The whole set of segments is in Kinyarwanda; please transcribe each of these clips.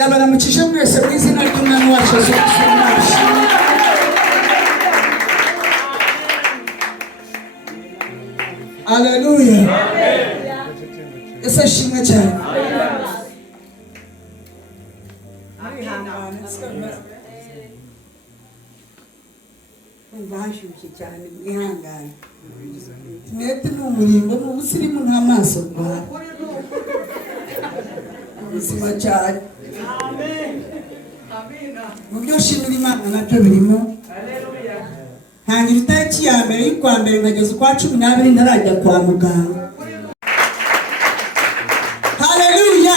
Ndabaramukije mwese mu izina ry'Umwami wacu Yesu Kristo. Haleluya. Yesu ashimwe cyane. Mbashyushye cyane mwihangane. Mwete n'umurimbo mu busirimu nta maso rwara. Ubuzima cyane. Mu byo shimira Imana nabyo birimo. Ntangira itariki ya mbere y'ukwa mbere nkageza ukwa 12 ntarajya kwa muganga. Haleluya.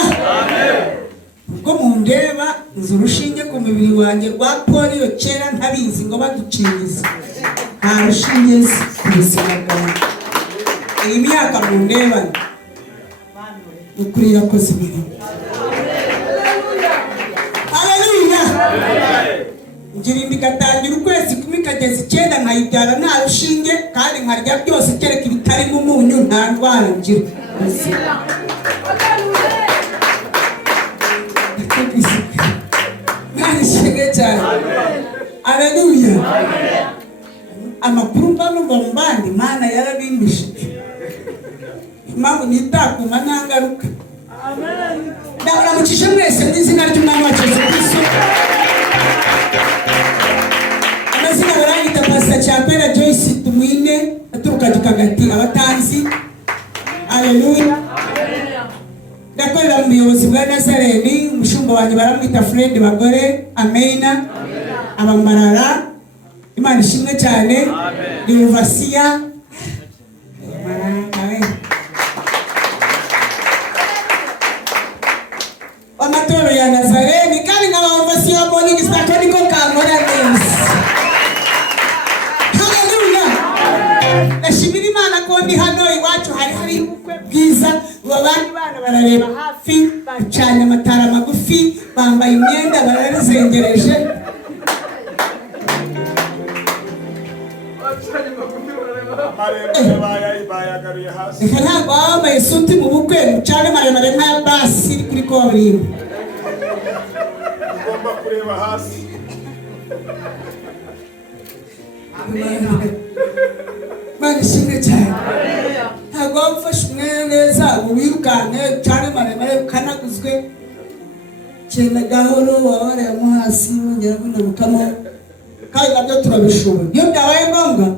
Ubwo mundeba nzi urushinge ku mubiri wanjye rwa polio kera ntabizi ngo baducingize. Nta rushinge ku buzima bwanjye. Iyi myaka mundeba ukuri yakoze ibintu. Haleluya. Ngirindi gatangira ukwezi kumwe kageze 9 nkayibyara nta rushinge kandi nkarya byose kereka ibitari mu munyu nta ndwara ngira. Haleluya. Amakuru mbanumva mbandi Imana yarabimbishije. Impamvu nitakuma ntangaruka. Ndabaramukije mwese mu izina ry'Umwami wacu Yesu Kristo. Amazina barangita Pastor Chapera Joyce Tumwine aturuka Gikagati abatanzi. Haleluya. Ndakorera mu buyobozi bwa Nazareni, umushumba wanjye baramwita Fred Bagore. Amena. Abamarara. Imana ishimwe cyane. Yuvasiya. Amatoro ya Nazareni kandi nk'abavasiya boni gisako niko kankora neza. Haleluya. Ndashimira Imana ko ndi hano iwacu hari ubukwe bwiza. Abandi bana barareba hafi bacanye amatara magufi bambaye imyenda barazengereje. Ntabwo wambaye suti mu bukwe mucane maremare nk'aya basi kuri kaburimbo. Ugomba kureba hasi. Imana ishimwe cyane. Ntabwo wamfashe umwanya neza wirukanke cyane maremare ukanaguzwe cyenda gahoro wabaremo hasi wongera kunabukamo kandi nabyo turabishobora. Iyo byabaye ngombwa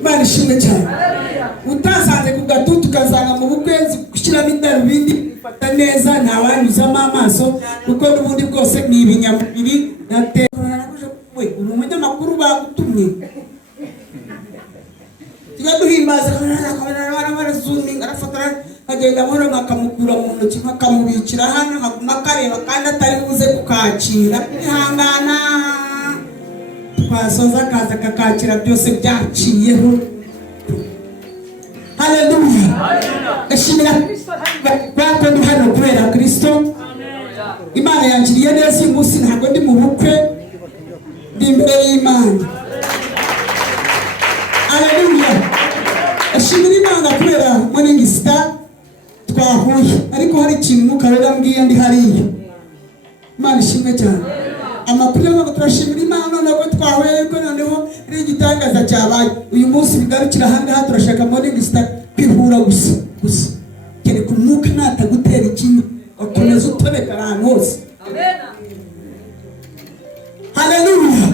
Imana ishimwe cyane. Utasanze ku gatutu ukazanga mu bukwenzi gushyiramo idarubindi fata neza ntawanyuzamo amaso kuko n'ubundi bwose ni ibinyamubiri we uri umunyamakuru bagutumye. Tujya duhimbaza barazuminga arafatara agenda abona nkakamukura mu ntoki nkakamubikira hano nkaguma akareba kandi atari buze kukakira. Ihangana twasoza akaza kakakira byose byaciyeho. Haleluya. Ashimira Kristo ndi hano kubera Kristo. Imana yangiriye neza uyu munsi ntabwo ndi mu bukwe ndi imbere y'Imana. Haleluya. Ashimira Imana kubera Morning Star twahuye ariko hari ikintu mukarera mbwiye ndi hariya. Imana ishimwe cyane. Amakuru y'aho turashimira Imana nako twahuye ko noneho ari igitangaza cyabaye. Uyu munsi bigarukira hanga turashaka Morning Star kwihura gusa. Kere ku mwuka natagutera ikintu akomeza utobeka ahantu hose. Amen. Haleluya.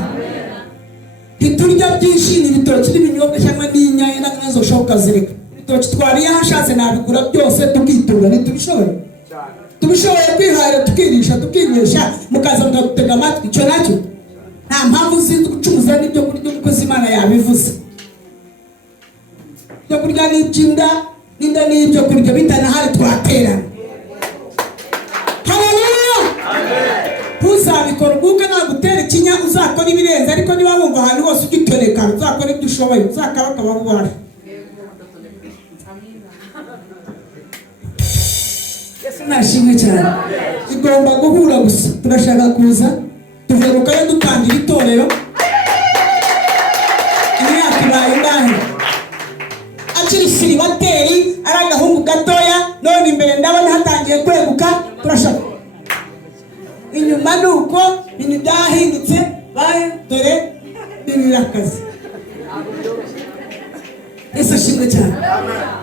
Iturya byinshi ni ibitoki n'ibinyobwa cyangwa n'inyanya n'azo shoka zireka. Ibitoki twariye hashatse nabigura byose tukitunga ntitubishoboye. Tubishoboye kwihara tukirisha tukinywesha mukaza mugutega amatwi icyo nacyo. Nta mpamvu zinzi gucuruza n'ibyo kurya umukozi Imana yabivuze. Ibyo kurya n'ibyinda n'inda n'ibyo kurya bitana hari twaterana. Haleluya. Uzabikora ubwo nagutera ikinya uzakora ibirenze ariko niba wumva ahantu hose ugitoneka uzakora ibyo ushoboye uzakabakaba bubara. Yesu nashimwe cyane. Igomba guhura gusa turashaka kuza tuveruka yo dutangira itorero. Imyaka ibaye ngahe akiri siribateri ari agahungu gatoya none imbere ndabona hatangiye kweguka turashaka inyuma nuko ibintu byahindutse baye dore n'ibirakazi. Yesu ashimwe cyane.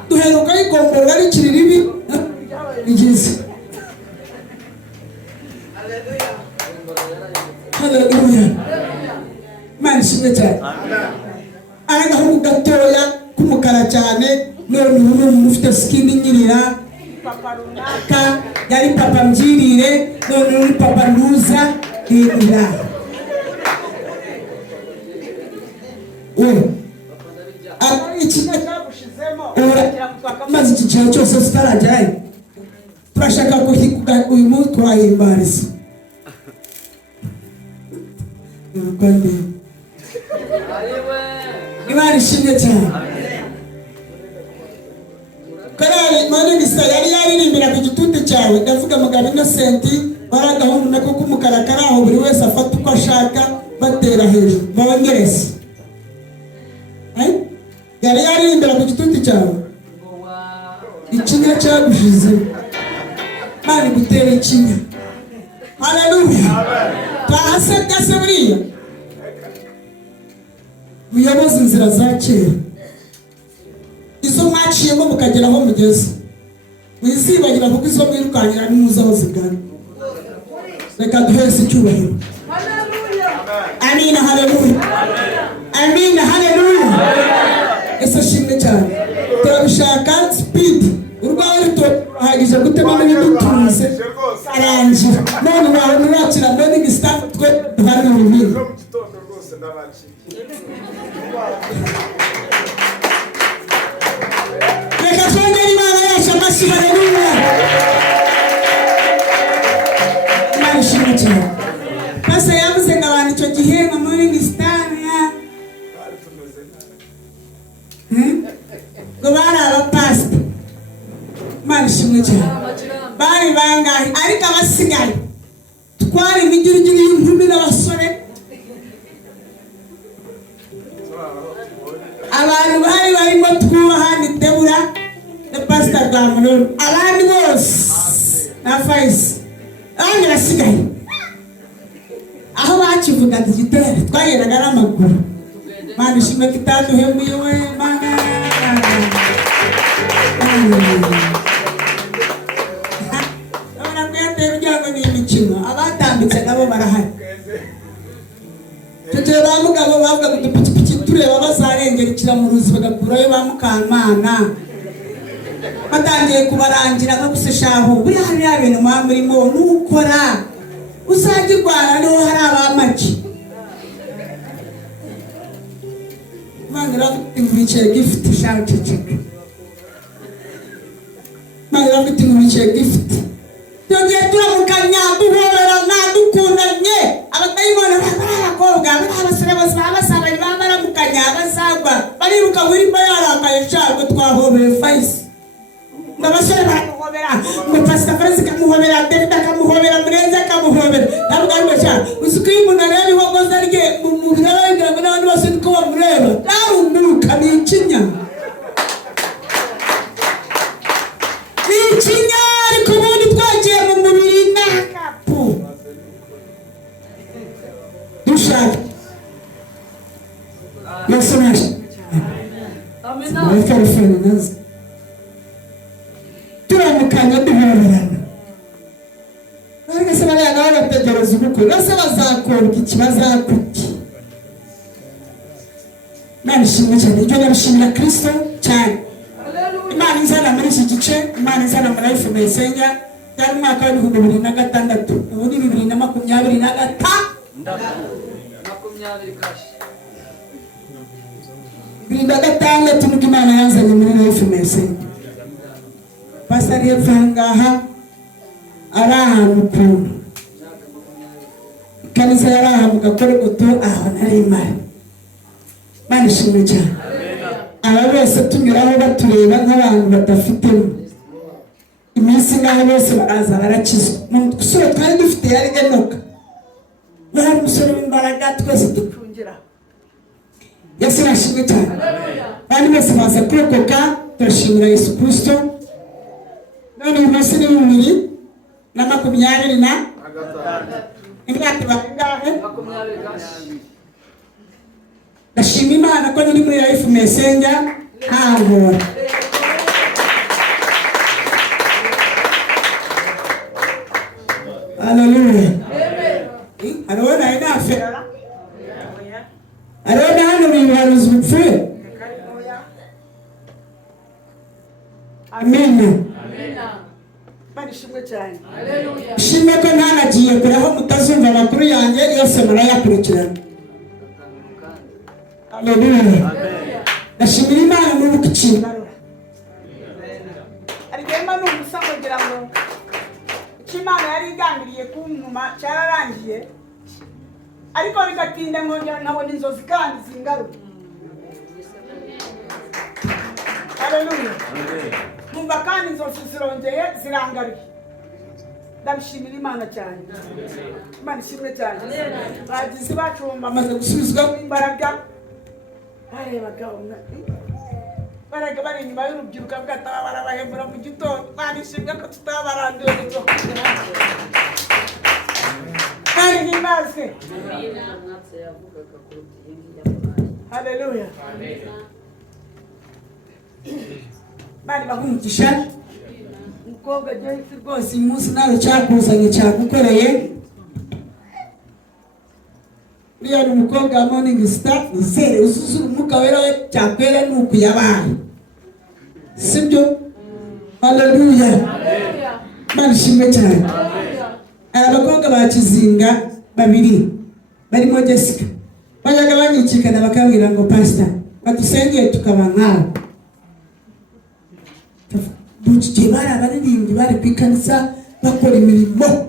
Duheruka igombora rikiri ribi igeze. Haleluya. Imana ishimwe cyane. Agahugu gatoya k'umukara cyane none ubu mufite skin nyirira papa runaka yari papa mbyirire none uri papa ntuza irira. Ikinya cyagushizemo maze iki gihe cyose tutarajyayo turashaka kuhikuga uyu munsi twahimbariza Imana ishimwe cyane. Karari Manigisa yari yaririmbira ku gitutu cyawe ndavuga Mugabo Innocent baragahungu nako k'umukara karaho buri wese afata uko ashaka batera hejuru babangereza. Yari yaririmbira ku gitutu cyawe ikinya cyagushize Mani gutera ikinya. Haleluya. Twahasabye se buriya muyobozi inzira za kera izo mwaciyemo mukagera aho mugeze mwizibagira kuko izo mwirukankira nimuze aho zigana. Reka duheze icyubahiro. Amina. Haleluya. Amina. Haleluya. Yesu ashimwe cyane. Turabishaka speed urwawe rutohagije gutema n'ibidutunze arangira none wawe nurakira mbone igisitafu twe duhari mu bibiri. Reka twongere Imana yacu amashyi. Haleluya. Imana ishimwe cyane. Pastor yavuze ngo abantu icyo gihe mu morning star ngo bari abapasita. Imana ishimwe cyane. Bari bangahe ariko abasigaye twari imigirigiri y'inkumi n'abasore. Abantu bari barimo twubaha ni Debura na Pastor Rwamururu abandi bose na Faisi abandi basigaye aho bakivuga digiteri twagendaga n'amaguru. Imana ishimwe ko itaduhembuye we Mana. Urabona ko yateye ibyago n'imikino abatambitse nabo barahari. Tugiye ba Mugabo bavuga ngo dupikipiki tureba bazarengera ikiramuruzi bagakurayo ba Mukamana batangiye kubarangira no guseshaho buriya hariya bintu muba murimo nukora uzajya urwara niho hari abamaki. Imana irafite ingurukire gifite ishaka ceceka. Imana irafite ingurukire gifite tugiye turamukanya duhoberana dukundanye abadayimoni b'abakobwa b'abasore bose babasabanye babaramukanya abasagwa bariruka wirimba yarakaye cyangwa twahobeye Faisi n'abasore baramuhobera ngo Pastor Faisi kamuhobera David akamuhobera Murenzi akamuhobera ntabwo ari cyo uzuko iyo umuntu areba ihogoza rye mu birabagira ngo n'abandi bose niko bamureba narumuka ni ikinya ariko ubundi twagiye mu mubiri n'akapu dushaka Yesu naje. Amina. Wakarifanya nazo turamukanya duhoberana barigase bariya nawe bategereza ubukwe bose bazakora iki bazakuki. Imana ishimwe cyane. Ibyo nabishimira Kristo cyane. Imana izana muri iki gice, Imana izana muri Life Messenger cyari umwaka wa 2026 ubu ni 2026 2026 nuko Imana yazanye muri Life Messenger. Pastor Yevangaha ari ahantu ukuntu kanisa yari ahantu gakore goto aho nari imari. Imana ishimwe cyane. Aba bose tunyuraho batureba nk'abantu badafitemo iminsi ngaho bose baraza barakizwa. Umusore twari dufite yari Enoka yari umusore w'imbaraga twese dukungira. Yesu ashimwe cyane. Kandi bose baza kurokoka turashimira Yesu Kristo. none uyu munsi ni 2025 imyaka bangahe? 20. Ndashima Imana ko ndi muri Life Messenger hahora. Hallelujah. Arona ina afera. Arona hano bibaruza ubupfu. Amen. Barishimwe cyane. Shimwe ko ntanagiye kure aho mutazumva amakuru yanjye yose murayakurikirana. Hallelujah. Ndashimira Imana muri iki kintu. Arigema n'umusa kugira ngo Imana yari igambiriye kuntuma cyararangiye. Ariko bigatinda ngongera nabona inzozi kandi zingaruka. Hallelujah. Numva kandi inzozi zirongeye zirangaruye. Ndabishimira Imana cyane. Imana ishimwe cyane. Bagize bacu bamaze gusubizwa imbaraga. Baraga bari inyuma y'urubyiruko bwataba barabahembura mu gitondo twanishimwe ko tutabaranduye n'inzoka. Kandi nimbaze. Hallelujah. Bari bahumugisha. Umukobwa agiye rwose uyu munsi nawe cyakuzanye cyagukoreye. Uriya ni umukobwa wa Morning Star, nizere uzuzura umwuka wera we cyakwera ni ukuyabaye. Sibyo? Hallelujah. Imana ishimwe cyane. Abakobwa ba Kizinga babiri barimo Jessica bajyaga banyikikana bakabwira ngo pastor badusengeye tukaba nkawe. Bugiye barabaririmbi bari kwikanisa bakora imirimo.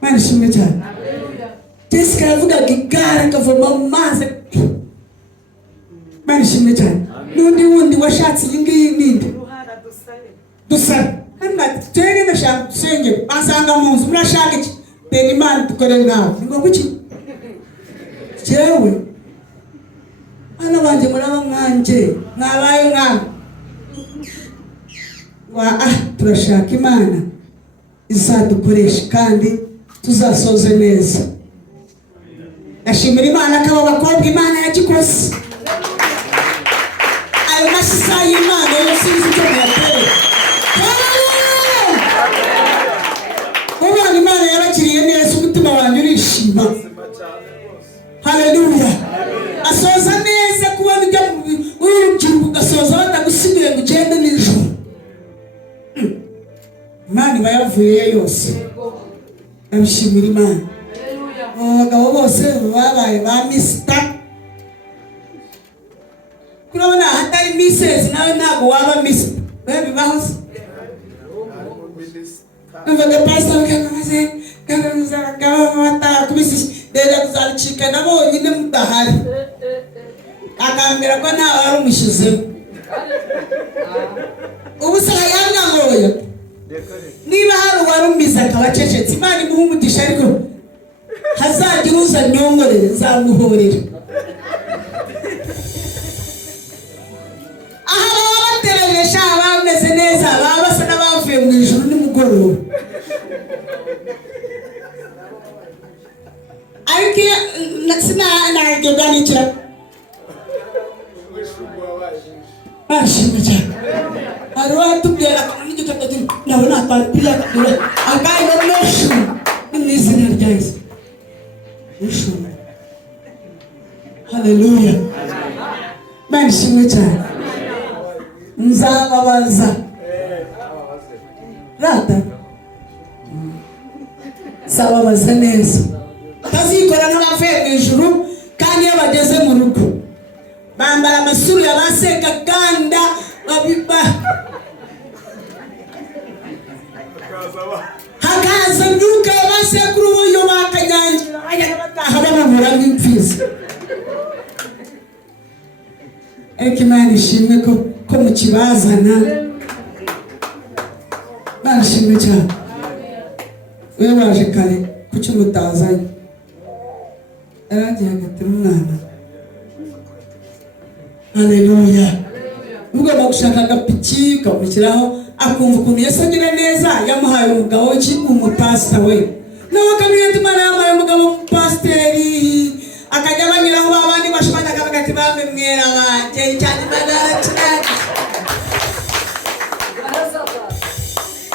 Imana ishimwe cyane. Jessica yavugaga igare akavoma mu mazi. Imana ishimwe cyane. N'undi wundi washatse iyi ngiyi ninde? Dusare. Hano twere ndashaka dusengera. Basanga mu nzu murashaka iki? Tega Imana dukore ngaho. Ngo kuki? Jewe. Hano banje muraba mwanje. Mwabaye ngaho. Turashaka Imana izadukoresha kandi tuzasoze neza. Ndashimira Imana ko abakobwa Imana yagikoze. Ayo masisa y'Imana yose icyo yatere. Hallelujah. Imana yabakiriye neza umutima wanjye urishima. Hallelujah. Asoza neza kubona ibyo urubyiruko ugasoza batagusigire ngo ugende nijoro. Imana iba yavuye yose. Ndabishimira Imana. Abagabo bose babaye ba Mr. Kurabona hatari Mrs. nawe ntabwo waba Mr. Wewe bibahoze. Numvaga pastor kamaze kamaza gahota kubisi dere kuzaricika nabo nyine mudahari. Akambira ko ntawe ari umushize. Ubusa yangangoya. Niba hari warumiza akabacecetse Imana imuha umugisha ariko hazagira uza nyongorere nzamuhorera. Aha batereresha bameze neza babasa n'abavuye mu ijuru nimugoroba. Ariko nasina nageganikira. Ashimwe cyane. Arwa tubwira ko n'igitondo nabona twapira kure. Agaye no meshu. N'izina rya Yesu. Hallelujah. Imana ishimwe cyane. Nzababaza. Rata. Sababaza neza. Tazikora n'abavuye mu ijuru kandi iyo bageze mu rugo bambara amasuru yabaseka ganda babiba. Hakaza myuka basekuru boyo bakanyangira bajya bataha babura n'imfizi. Imana ishimwe ko mu kibazana. Imana ishimwe cyane. Wewe waje kare kuki mutazanye? Aragiye hagati umwana. Hallelujah. Ubwo bagushaka agapiki ukamushyiraho akumva ukuntu Yesu agira neza, yamuhaye umugabo umupasita we, nawe akamenya ati Imana yamuhaye umugabo umupasiteri, akajya banyuraho abandi bashobora akavuga ati bamwe mwera wanjye cyane Imana yarakirangije,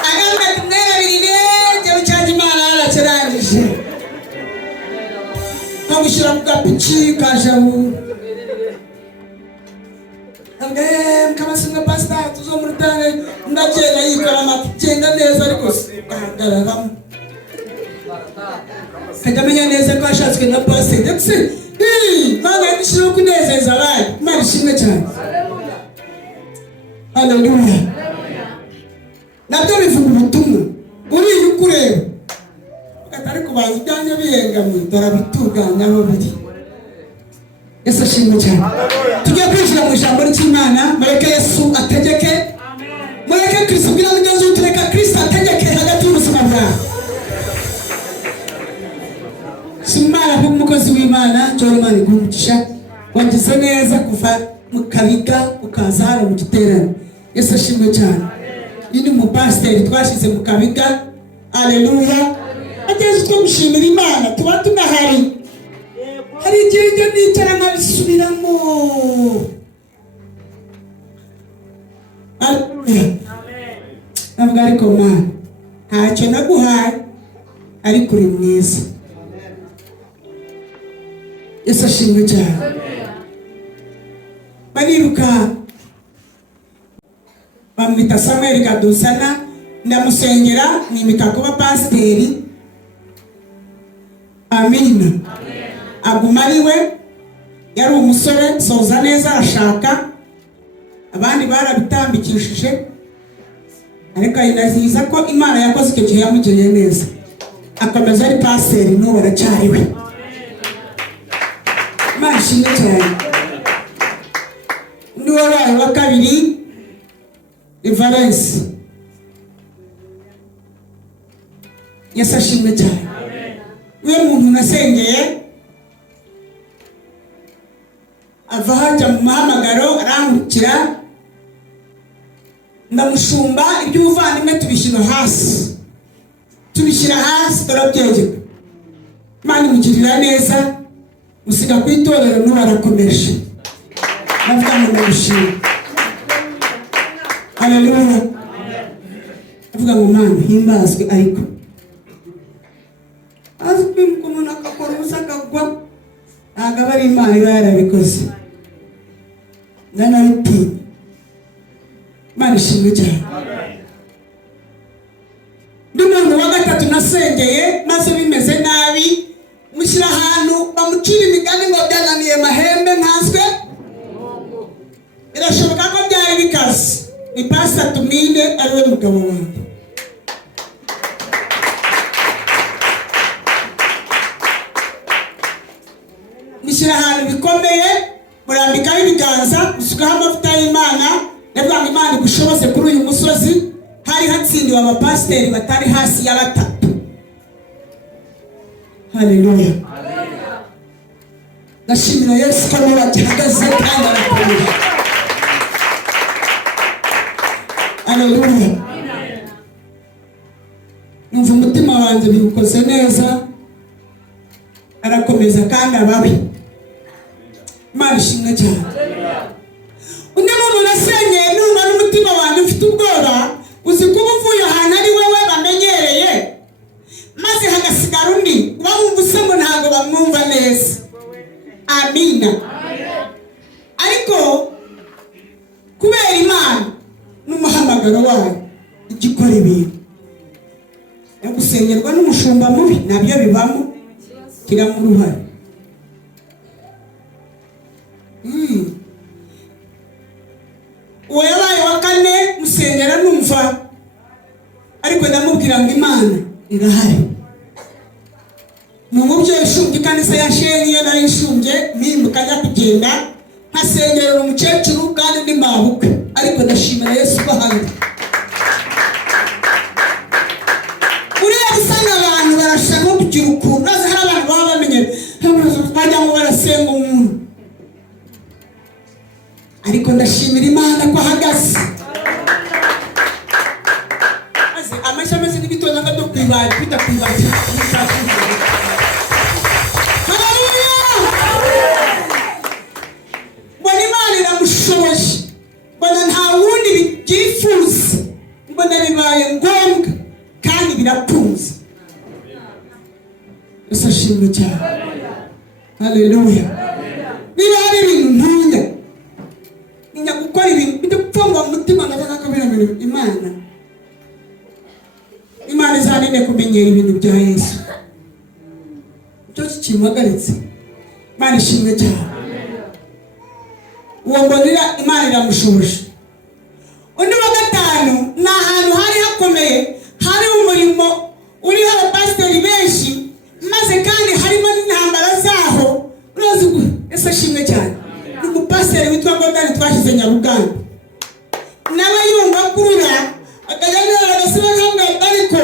akavuga ati mwera birire cyane Imana yarakirangije, kamushyira ku gapiki kajabu mukamasinga pasita tuzomurutane ndagenda yikora amagenda neza ariko ahagararamo kagamenya neza ko ashatswe na pasita ndetse Imana yadushyiraho kunezeza abandi. Imana ishimwe cyane. Haleluya. Nabyo bivuga ubutumwa uriye ukureba atari kubanza ibyanjye bihengamye darabitunganya aho biri. Yesu ashimwe cyane. Tugiye kwinjira mu ijambo ry'Imana. Mureke Yesu ategeke. Mureke Kristo kugira ngo Yesu tureka Kristo ategeke hagati y'ubuzima bwawe. Simana nk'umukozi w'Imana Jorman Gumugisha wagize neza kuva mu Kabiga ukaza hano mu giterane. Yesu ashimwe cyane. Ini mu pastor twashize mu Kabiga. Haleluya. Ageze twe gushimira Imana tuba tunahari. Hari igihe nicara nkabisubiramo. Amen. Ntabwo ariko Mana ntacyo naguhaye ariko uri mwiza. Yesu ashimwe cyane. Bariruka bamwita Samuel Kadusana ndamusengera nimika kuba pasiteri. Amina. Aguma ariwe yari umusore soza neza arashaka abandi barabitambikishije ariko inaziza ko Imana yakoze icyo gihe yamugiriye neza akomeza ari pasiteri n'ubu aracyariwe. Imana ishimwe cyane. Undi wabaye wa kabiri Valence. Yesu ashimwe cyane. Uyu muntu nasengeye ava hajya mu mahamagaro arangukira ndamushumba iby'ubuvandimwe tubishyira hasi turabyegeka. Imana imugirira neza usiga ku itorero n'ubarakomeje navuga ngo ndagushima. Haleluya. Navuga ngo Mana himbazwe ariko azwi umuntu akakora ubusa akagwa ntabwo aba ari Imana iba yarabikoze ndanabitinya. Imana ishimwe cyane. Ndi muntu wa gatatu nasengeye maze bimeze nabi mushyira ahantu bamucira imigani ngo byananiye mahembe nkanswe. Birashoboka ko byari bikaze. Ni Pastor Tumine ariwe mugabo wanjye. Mushyira ahantu bikomeye murambikaho ibiganza musukaho amavuta y'Imana ndavuga ngo Imana igushoboze kuri uyu musozi. Hari hatsindiwe abapasiteri batari hasi ya batatu. Haleluya. Ndashimira Yesu ko bagihagaze kandi arakomeye. Haleluya. Numva umutima wanjye biwukoze neza arakomeza kandi ababi. Imana ishimwe cyane. Undi muntu nasenyeye numva n'umutima wanjye ufite ubwoba uzi kuba uvuye ahantu ari wowe bamenyereye maze hagasigara undi bamwumva usemo ntabwo bamwumva neza. Amina. Ariko kubera Imana n'umuhamagaro wayo igikora ibintu yo gusengerwa n'umushumba mubi nabyo bibamo kiramuruhare. Uwo yabaye wa kane musengera numva ariko ndamubwira ngo Imana irahari. Ni umubyeyi ushumbye ikanisa ya Sheni iyo nari nshumbye mpinduka njya kugenda nkasengerera umukecuru kandi ndi mabukwe ariko ndashimira Yesu ko ahari. Uriya usanga abantu barashaka kugira ukuntu maze hari abantu baba bamenye bajya ngo barasenga umuntu ariko ndashimira Imana ko ahagaze. babita kwibati. Haleluya! Bwana Imana iramushoboje. Bwana nta wundi byifuza. Mbona bibaye ngombwa kandi biratunze. Usashimwe cyane. Haleluya. Niba hari ibintu ntunya gukora ibintu bidupfungwa mu mutima ngakakabira Imana izaninde kumenyera ibintu bya Yesu. Cyo kimagaritse. Imana ishimwe cyane. Uwo mbonera Imana iramushoboje. Undi wa gatanu ni ahantu hari hakomeye, hari umurimo uriho abapasiteri benshi, maze kandi harimo n'intambara zaho. Ese ashimwe cyane. Ni umupasiteri witwa Godani twashyize Nyaruganda. Nawe yumva kurura akajya agasiba kambwira ariko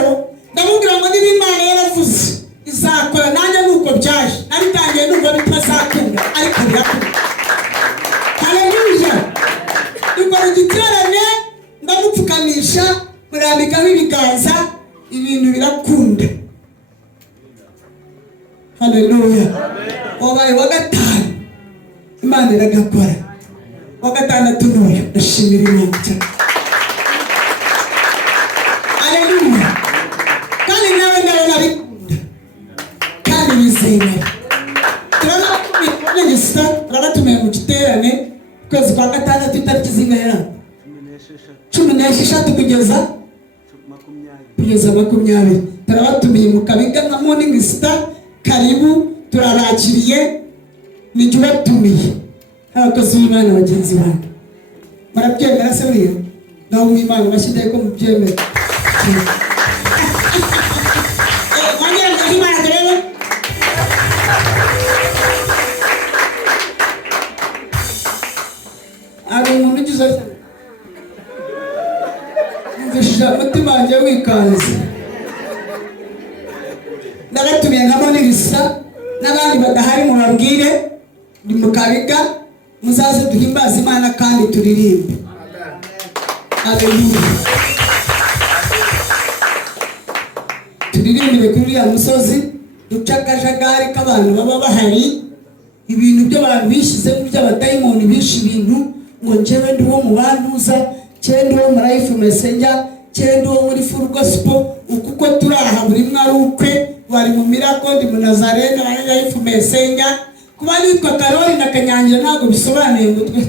ndamubwira ngo niba Imana yaravuze izakora, nanjye nuko byaje. Nabitangiye nubwo bitazakunda ariko birakunda. Haleluya. Dukora igiterane ndamupfukanisha murambikaho ibiganza, ibintu birakunda. Haleluya. Wabaye wa gatanu Imana iragakora. Wa gatandatu n'uyu ndashimira Imana cyane. Haleluya. Kandi nawe nabikunda kandi bizeye. Turabatumiye mu giterane kwezi kwa gatandatu itariki zingana 16 kugeza 20. Turabatumiye mu Kabiga na Morning Star. Karibu, turabakiriye. Nijye ubatumiye abakozi b'Imana bagenzi banyu. Murabyemera se buriya? Naho mw'Imana bashidaye ko mubyemera. Mwanyira Imana rero. Ari umuntu ugize mvishije umutima wanjye wikanze. Ndabatumiye nka Morning Star n'abandi badahari mubabwire ni mu Kabiga, muzaze duhimbaze Imana kandi turirimbe. Haleluya. Turirimbire kuri ya musozi ducakajagari k'abantu baba bahari, ibintu by'abantu bishyizemo by'abadayimoni bishe ibintu ngo njyewe ndi wo mu banduza, njyewe ndi wo muri Life Messenger, njyewe ndi wo muri Full Gospel. Ukuko turi aha buri mwe ari ukwe, wari mu Miracle, ndi mu Nazarene, ari Life Messenger. Kuba nitwa Karoli na Kanyangira ntabwo bisobanuye ngo twe.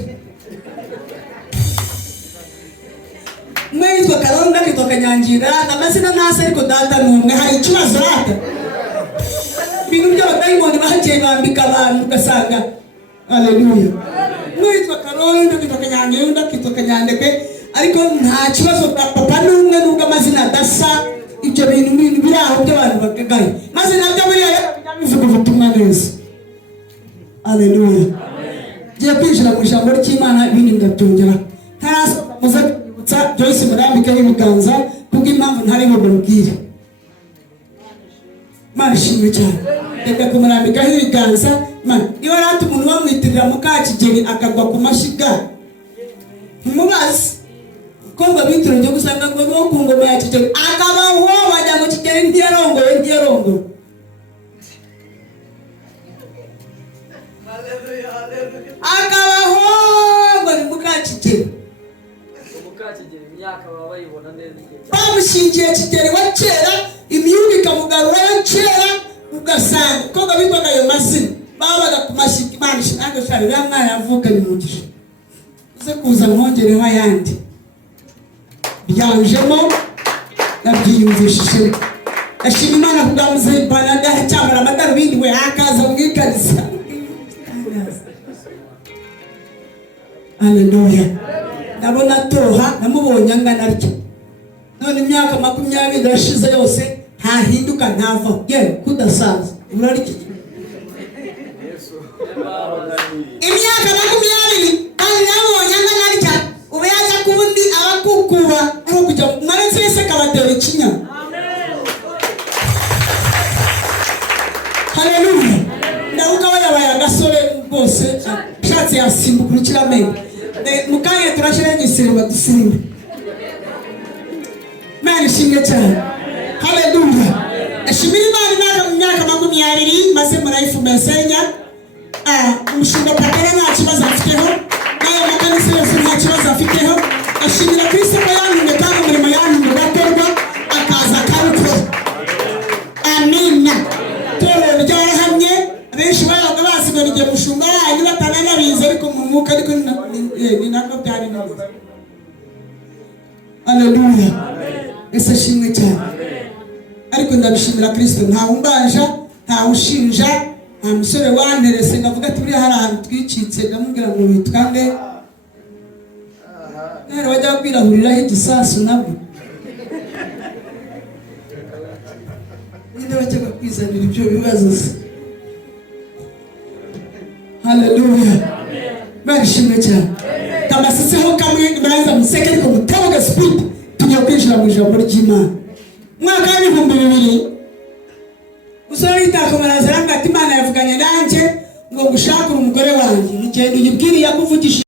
Mwe nitwa Karoli na nitwa Kanyangira, amazina ntase ariko data n'umwe. Hari ikibazo rata? Ibintu by'abadayimoni bahagiye bambika abantu ugasanga. Haleluya. Mwe nitwa Karoli na nitwa Kanyangira, ndakitwa Kanyandeke, ariko nta kibazo bwa papa n'umwe n'ubwo amazina adasa. Ibyo bintu biri aho by'abantu bakagaye. Maze nabyo buriya bivuga ubutumwa neza. Haleluya. Giye kwinjira mu ijambo ry'Imana, ibindi ndabyongera. Ntarasoza muze kwibutsa Joyce murambikaho ibiganza kubw'impamvu ntari bubabwire. Imana ishimwe cyane. Reka kumurambikaho ibiganza. Iyo rata umuntu bamwitirira Mukakigeli akagwa ku mashyiga, ntimubaze ko babitiro byo gusanga ngo no ku ngoma ya Kigeli akabaho bajya mu Kigeli ndiyarongoye. Akabaho ngo ni Mukakigeli. Imyaka baba bayibona neza. Bamushingiye Kigeli wa kera, imyuka ikamugarura ya kera, ugasanga ko babibona ayo mazina babaga ku mashyiga. Imana ishaka cyane ya mwana yavuka bimugisha. Uze kuza mwongereho ayandi. Byanjemo nabyiyumvishije. Ashima Imana kugamuze banada cyamara amadarubindi we akaza mwikanisa. Haleluya. Ndabona toha namubonye angana arya. None imyaka 20 yashize yose ntahinduka ntava. Ye kudasaza. Urariki. Imyaka 20 kandi nabonye angana arya. Ube yaza kubundi abakukuba aho kujya mwarenze yese kabatera ikinya. Haleluya. Ndawuka yabaye agasore rwose shatse yasimbukira menge. Mukanya turashire gisiro badusimbe. Imana ishimwe cyane. Haleluya. ndashimira Imana imyaka 20 maze murayifu mesenya umushumba Patera nta kibazo afiteho nayo makanisa yose nta kibazo afiteho ashimira Kristo ko yantumye kandi umurimo yantumye ugakorwa akaza akawukora. Amina. Toro ryarahamye benshi bayaga basigara igihe mushumba yanyu batananabizi ariko mu mwuka ariko ni nako byari bimeze. Haleluya. Ese shimwe cyane. Ariko ndabishimira Kristo nta umbanja nta ushinja nta musore wanterese ngavuga ati buriya hari ahantu twicitse ndamubwira ngo witwange nari wajya kwirahuriraho igisasu nabwo ninde bajyaga kwizanira ibyo bibazo se. Haleluya. Barishimwe cyane. Kamasitseho kamwe muraza museke ariko mutabaga speed tugiye kwinjira mu ijambo ry'Imana. Mwaka wa 2000 usore itako marazanga ati Imana yavuganye nanjye ngo gushaka umugore wanjye. Igendo yibwiriye kuvugisha